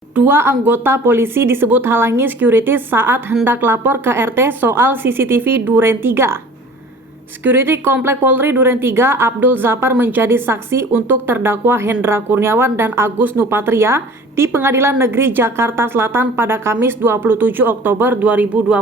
Dua anggota polisi disebut halangi security saat hendak lapor ke RT soal CCTV Duren 3. Security Komplek Polri Duren 3 Abdul Zafar menjadi saksi untuk terdakwa Hendra Kurniawan dan Agus Nupatria di Pengadilan Negeri Jakarta Selatan pada Kamis 27 Oktober 2022.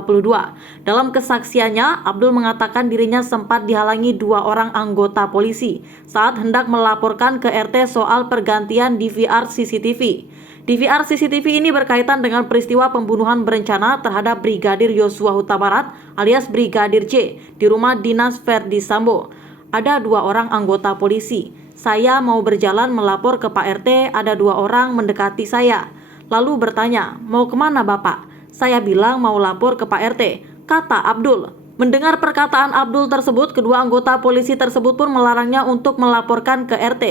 Dalam kesaksiannya, Abdul mengatakan dirinya sempat dihalangi dua orang anggota polisi saat hendak melaporkan ke RT soal pergantian DVR CCTV. DVR CCTV ini berkaitan dengan peristiwa pembunuhan berencana terhadap Brigadir Yosua Huta Barat alias Brigadir J di rumah dinas Verdi Sambo. Ada dua orang anggota polisi. Saya mau berjalan melapor ke Pak RT, ada dua orang mendekati saya. Lalu bertanya, mau kemana Bapak? Saya bilang mau lapor ke Pak RT, kata Abdul. Mendengar perkataan Abdul tersebut, kedua anggota polisi tersebut pun melarangnya untuk melaporkan ke RT.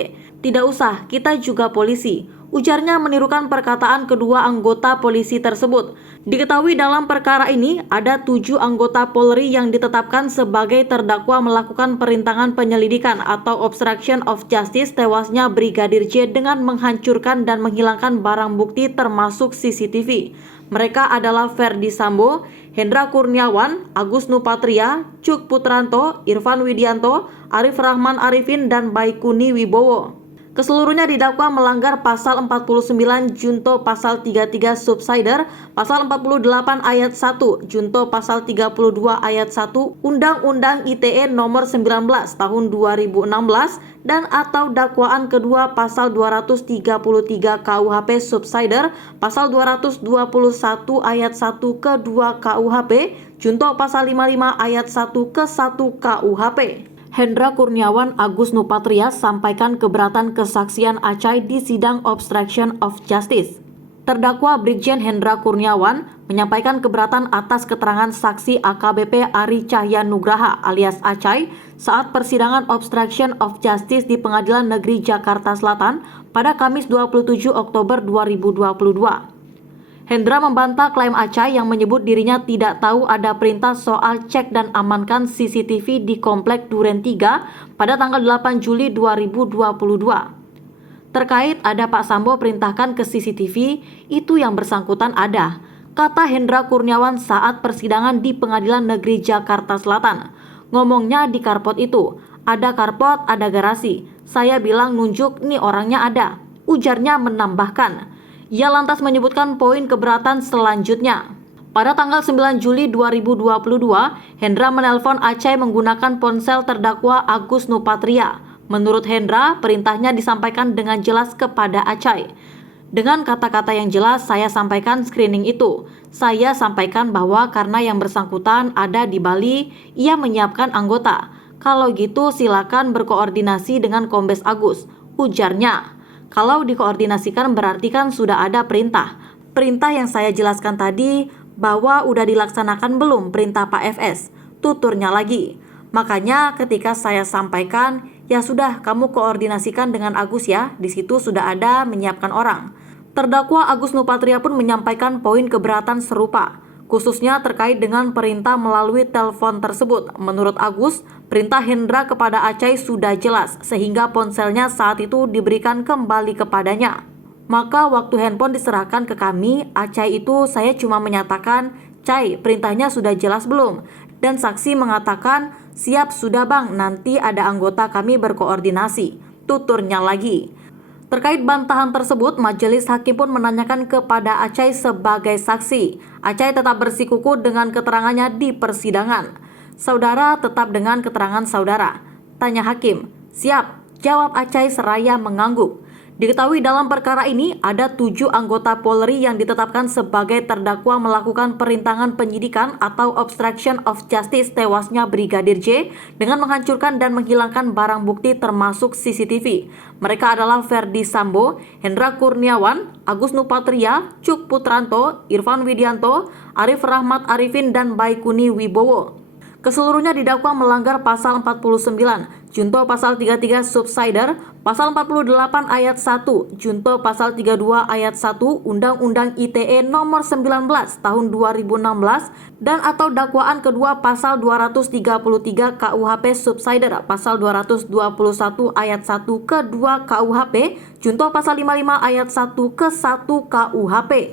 Tidak usah, kita juga polisi. Ujarnya menirukan perkataan kedua anggota polisi tersebut. Diketahui dalam perkara ini ada 7 anggota Polri yang ditetapkan sebagai terdakwa melakukan perintangan penyelidikan atau obstruction of justice tewasnya Brigadir J dengan menghancurkan dan menghilangkan barang bukti termasuk CCTV. Mereka adalah Verdi Sambo, Hendra Kurniawan, Agus Nupatria, Cuk Putranto, Irfan Widianto, Arif Rahman Arifin, dan Baikuni Wibowo. Keseluruhnya didakwa melanggar pasal 49 junto pasal 33 subsider, pasal 48 ayat 1 junto pasal 32 ayat 1 Undang-Undang ITE nomor 19 tahun 2016 dan atau dakwaan kedua pasal 233 KUHP subsider, pasal 221 ayat 1 ke 2 KUHP junto pasal 55 ayat 1 ke 1 KUHP. Hendra Kurniawan Agus Nupatria sampaikan keberatan kesaksian Acai di sidang obstruction of justice. Terdakwa Brigjen Hendra Kurniawan menyampaikan keberatan atas keterangan saksi AKBP Ari Cahya Nugraha alias Acai saat persidangan obstruction of justice di Pengadilan Negeri Jakarta Selatan pada Kamis 27 Oktober 2022. Hendra membantah klaim Acai yang menyebut dirinya tidak tahu ada perintah soal cek dan amankan CCTV di Komplek Duren 3 pada tanggal 8 Juli 2022. Terkait ada Pak Sambo perintahkan ke CCTV, itu yang bersangkutan ada, kata Hendra Kurniawan saat persidangan di Pengadilan Negeri Jakarta Selatan. Ngomongnya di karpot itu, ada karpot, ada garasi. Saya bilang nunjuk nih orangnya ada. Ujarnya menambahkan. Ia lantas menyebutkan poin keberatan selanjutnya. Pada tanggal 9 Juli 2022, Hendra menelpon Acai menggunakan ponsel terdakwa Agus Nupatria. Menurut Hendra, perintahnya disampaikan dengan jelas kepada Acai. Dengan kata-kata yang jelas, saya sampaikan screening itu. Saya sampaikan bahwa karena yang bersangkutan ada di Bali, ia menyiapkan anggota. Kalau gitu silakan berkoordinasi dengan Kombes Agus, ujarnya. Kalau dikoordinasikan berarti kan sudah ada perintah. Perintah yang saya jelaskan tadi bahwa udah dilaksanakan belum perintah Pak FS, tuturnya lagi. Makanya ketika saya sampaikan, ya sudah kamu koordinasikan dengan Agus ya, di situ sudah ada menyiapkan orang. Terdakwa Agus Nupatria pun menyampaikan poin keberatan serupa, khususnya terkait dengan perintah melalui telepon tersebut. Menurut Agus, perintah Hendra kepada Acai sudah jelas sehingga ponselnya saat itu diberikan kembali kepadanya. Maka waktu handphone diserahkan ke kami, Acai itu saya cuma menyatakan, Cai, perintahnya sudah jelas belum? Dan saksi mengatakan, siap sudah bang, nanti ada anggota kami berkoordinasi, tuturnya lagi. Terkait bantahan tersebut, majelis hakim pun menanyakan kepada Acai sebagai saksi. Acai tetap bersikukuh dengan keterangannya di persidangan. Saudara tetap dengan keterangan saudara, tanya hakim. Siap, jawab Acai seraya mengangguk. Diketahui dalam perkara ini ada 7 anggota Polri yang ditetapkan sebagai terdakwa melakukan perintangan penyidikan atau obstruction of justice tewasnya Brigadir J dengan menghancurkan dan menghilangkan barang bukti termasuk CCTV. Mereka adalah Verdi Sambo, Hendra Kurniawan, Agus Nupatria, Cuk Putranto, Irfan Widianto, Arif Rahman Arifin, dan Baikuni Wibowo. Keseluruhnya didakwa melanggar pasal 49, junto pasal 33 subsider, pasal 48 ayat 1, junto pasal 32 ayat 1 Undang-Undang ITE nomor 19 tahun 2016 dan atau dakwaan kedua pasal 233 KUHP subsider, pasal 221 ayat 1 ke 2 KUHP, junto pasal 55 ayat 1 ke 1 KUHP.